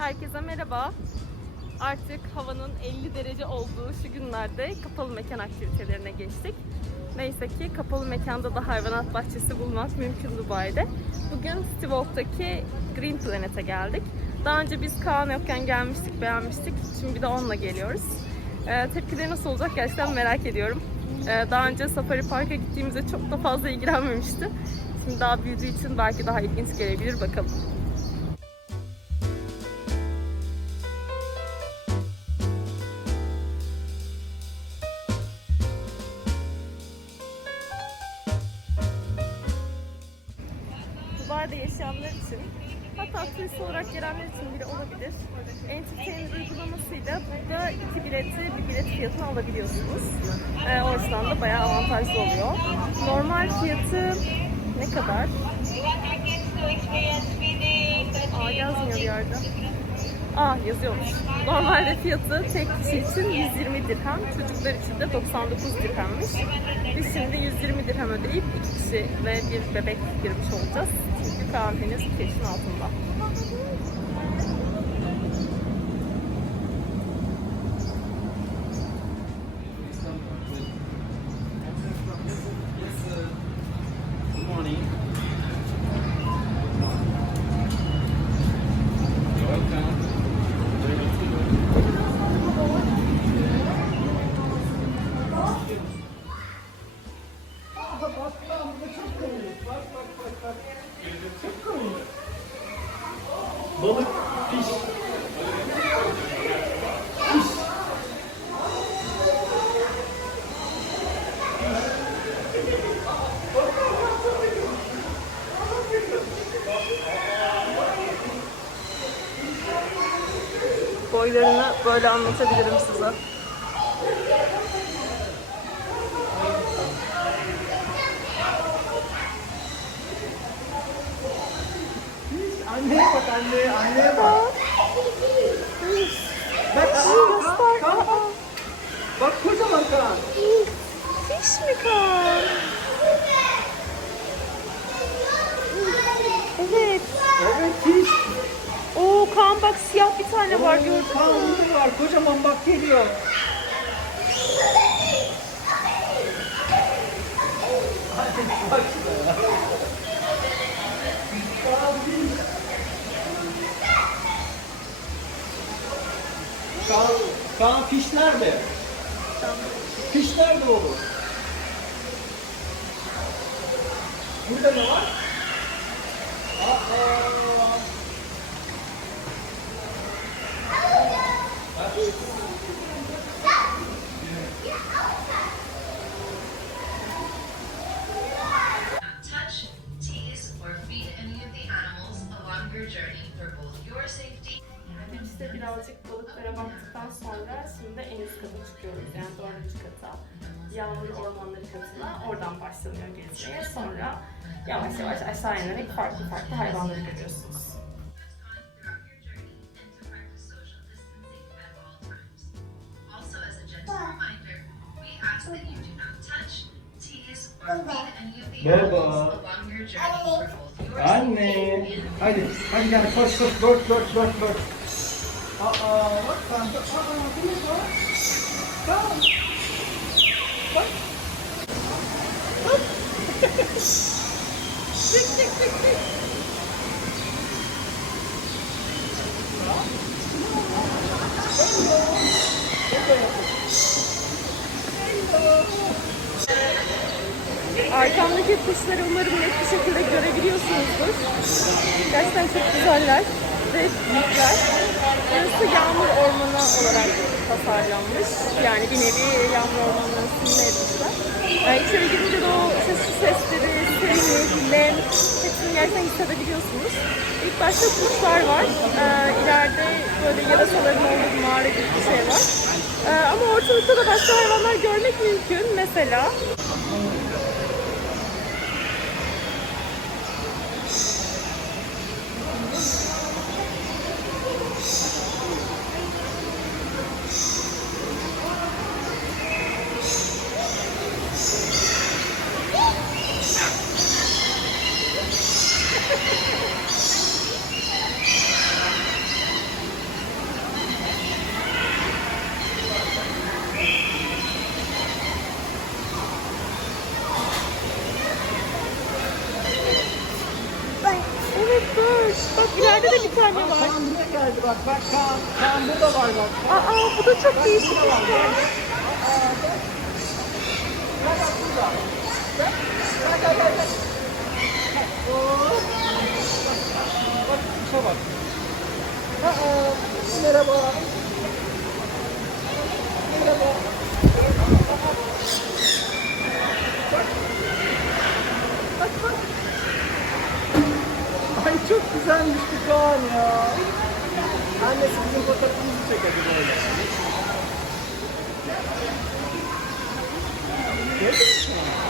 Herkese merhaba. Artık havanın 50 derece olduğu şu günlerde kapalı mekan aktivitelerine geçtik. Neyse ki kapalı mekanda da hayvanat bahçesi bulmak mümkün Dubai'de. Bugün City Green Planet'e geldik. Daha önce biz Kaan yokken gelmiştik, beğenmiştik. Şimdi bir de onunla geliyoruz. Ee, tepkileri nasıl olacak gerçekten merak ediyorum. Ee, daha önce Safari Park'a gittiğimizde çok da fazla ilgilenmemişti. Şimdi daha büyüdüğü için belki daha ilginç gelebilir bakalım. Dubai'de yaşayanlar için hatta turist olarak gelenler için bile olabilir. Entertainment uygulamasıyla burada iki bileti bir bilet fiyatına alabiliyorsunuz. Ee, o açıdan da bayağı avantajlı oluyor. Normal fiyatı ne kadar? Aa yazmıyor bir yerde. Aa yazıyormuş. Normalde fiyatı tek kişi için 120 dirhem, çocuklar için de 99 dirhemmiş. Biz şimdi 120 dirhem ödeyip iki kişi ve bir bebek girmiş olacağız. 2 yaşın altında. Böyle anlatabilirim size. Anneye bak anne, anneye bak. Bak, aa, Kaan, Kaan bak. Bak kocaman Kaan. Fiş mi Kaan? Evet. Evet. Oo Kaan bak siyah bir tane var gördün mü? Kaan burada var, kocaman bak geliyor. Kaan, Kaan fiş nerede? Fiş nerede oğlum? Burada ne var? İşte birazcık balıklara baktıktan sonra şimdi en üst kata çıkıyoruz. Yani dördüncü kata. Yağmur ormanları katına. Oradan başlanıyor gezmeye. Sonra yavaş yavaş aşağı inerek farklı farklı hayvanları görüyorsunuz. Baba. Anne. Hadi, hadi gel koş koş dört dört dört dört. Arkamdaki kuşları umarım net bir şekilde görebiliyorsunuzdur. Gerçekten çok güzeller büyükler. Burası yağmur ormanı olarak tasarlanmış. Yani bir nevi yağmur ormanlarının simüle etmişler. Yani içeri girince de o sesli sesleri, serinlik, nem hepsini gerçekten hissedebiliyorsunuz. İlk başta kuşlar var. Ee, ileride böyle yarasaların olduğu bir mağara gibi bir şey var. Ee, ama ortalıkta da başka hayvanlar görmek mümkün. Mesela bak bak Kaan. Kaan burada var bak. Aa bu da çok değişik. Var. Gel. Aa bak. Bak burada. Gel gel. gel. Hop. Bak kuşa bak. Aa, merhaba. Merhaba. Bak bak. Ay çok güzelmiş bu Kaan ya. Annesi bizim fotoğrafımızı çekedi böyle. Gördün mü?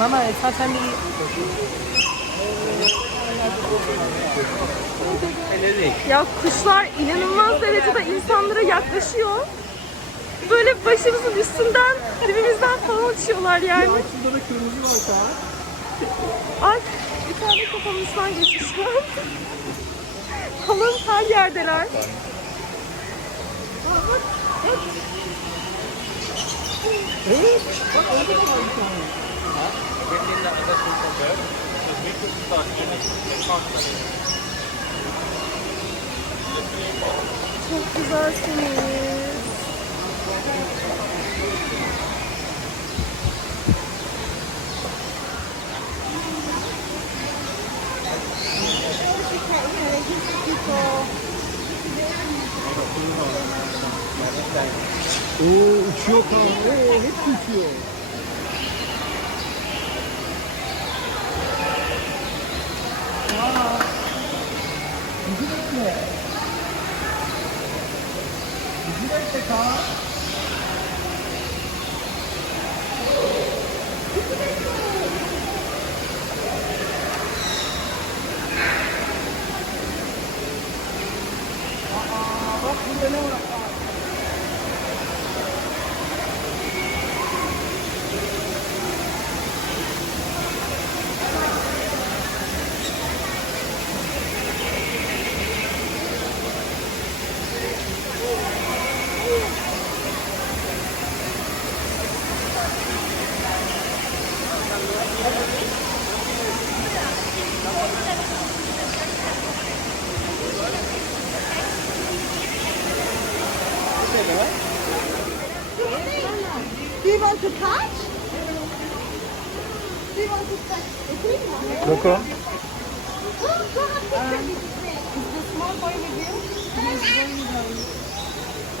Mama, bir Ya kuşlar inanılmaz derecede insanlara yaklaşıyor. Böyle başımızın üstünden, dibimizden falan uçuyorlar yani. şurada da kırmızı var Kaan. Ay bir tane kafamızdan geçmişler. Falan her yerdeler. Bak orada da var bir tane. Çok güzelsiniz. Oo uçuyor Kaan. Oo hepsi uçuyor. 네. 이럴 때가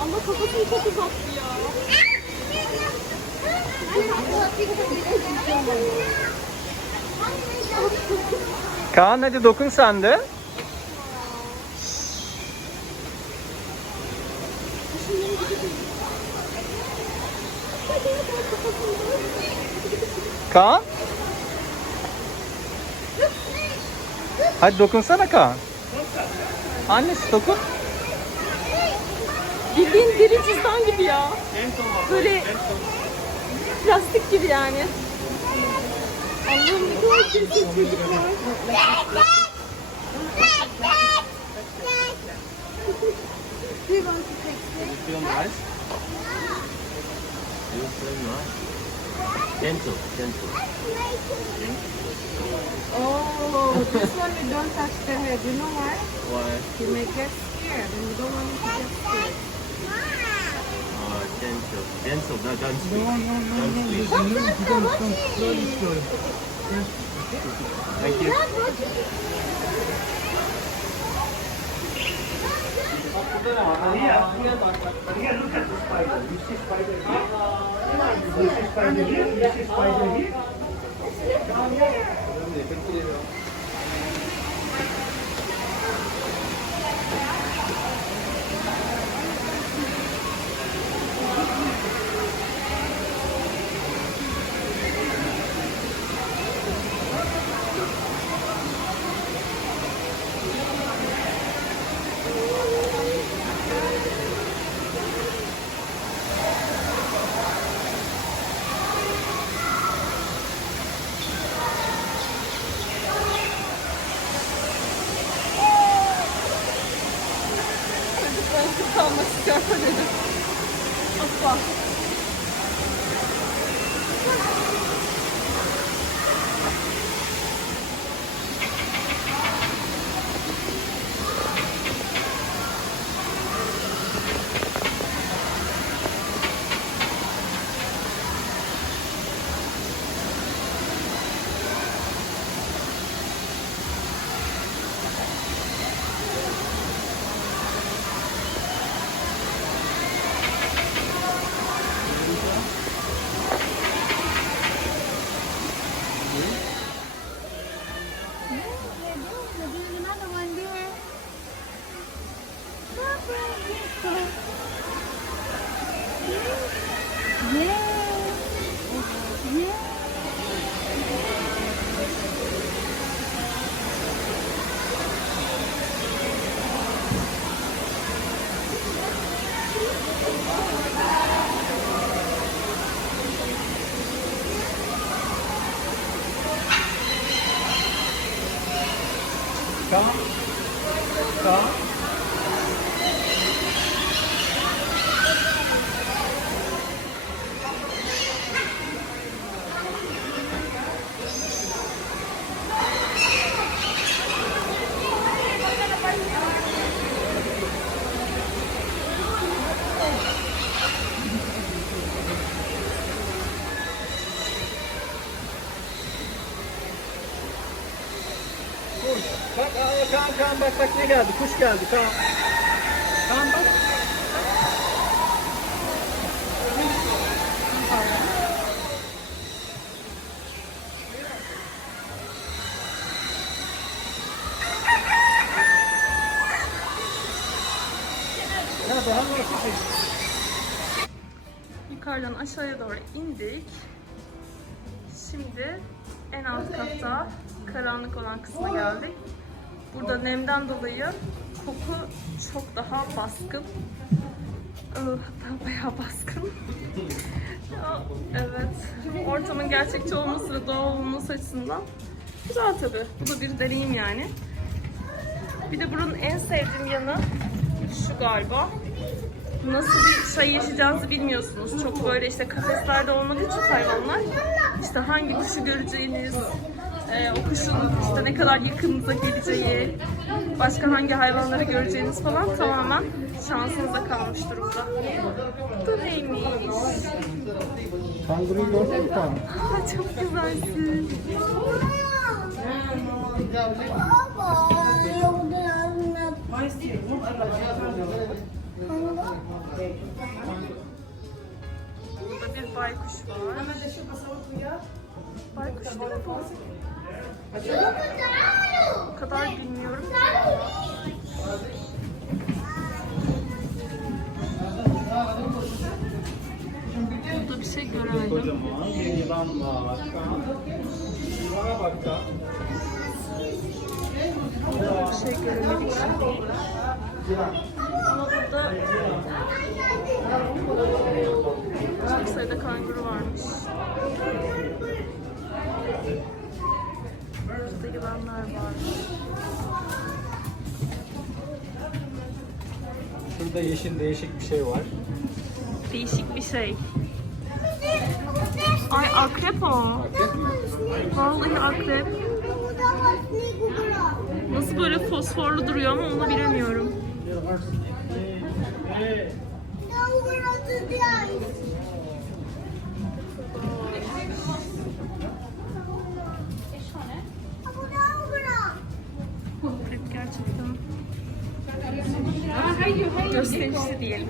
Ama kafasını çok uzattı ya. Kaan hadi dokun sen de. Kaan. Hadi dokunsana Kaan. Annesi dokun. Bildiğin deri cüzdan gibi ya. Böyle plastik gibi yani. Allah'ım ne kadar çirkin çocuklar. Do you want to take snake? Feel nice? Gentle, gentle. Oh, this one you don't touch the head. You know why? Why? You may get scared and you don't want to get scared. Uh, gentle. Gentle, no, don't No, no, no, no. There's no, you don't, don't. Slowly, slowly. Thank you. Look at the spider. You see spider here? You see spider here? You see spider here? Kalmak istiyor dedim. Asla. Come. Come. Kuş. Bak aa, Kaan bak bak ne geldi? Kuş geldi Kaan. Kaan bak. Yukarıdan aşağıya doğru indik. Şimdi en alt katta karanlık olan kısma geldik. Burada nemden dolayı koku çok daha baskın. Hatta bayağı baskın. Evet. Ortamın gerçekçi olması ve doğal olması açısından güzel tabii. Bu da bir deneyim yani. Bir de buranın en sevdiğim yanı şu galiba nasıl bir şey yaşayacağınızı bilmiyorsunuz. Çok böyle işte kafeslerde olmadığı için hayvanlar işte hangi kuşu göreceğiniz, e, o kuşun işte ne kadar yakınınıza geleceği, başka hangi hayvanları göreceğiniz falan tamamen şansınıza kalmış durumda. Bu neymiş? Kanguruyu gördün mü? Aa, çok güzelsin. Burada bir baykuş var. Baykuş değil mi bu? O kadar bilmiyorum. Burada bir şey göremedim. Burada bir şey göremedik. Ama burada çok sayıda kanguru varmış. Burada yılanlar var. Şurada yeşil değişik bir şey var. Değişik bir şey. Ay akrep o. Vallahi akrep. Nasıl böyle fosforlu duruyor ama onu bilemiyorum. Gösterişli diyelim.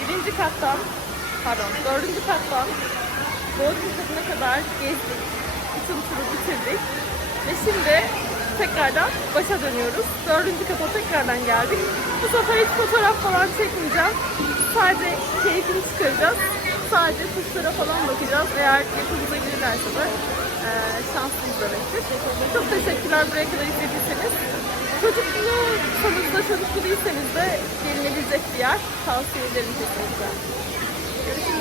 Birinci kattan, pardon dördüncü kattan Bodrum katına kadar gezdik. Bütün turu bitirdik. Ve şimdi tekrardan başa dönüyoruz. Dördüncü kata tekrardan geldik. Bu sefer hiç fotoğraf falan çekmeyeceğim. Sadece keyfini çıkaracağız. Sadece kuşlara falan bakacağız. Eğer yakınıza gelirlerse de eee şanslıyız demektir. Çok teşekkürler buraya kadar izlediyseniz. Çocuklusanız da çocuklu değilseniz de gelinebilecek bir yer. Tavsiye ederim kesinlikle. Görüşürüz.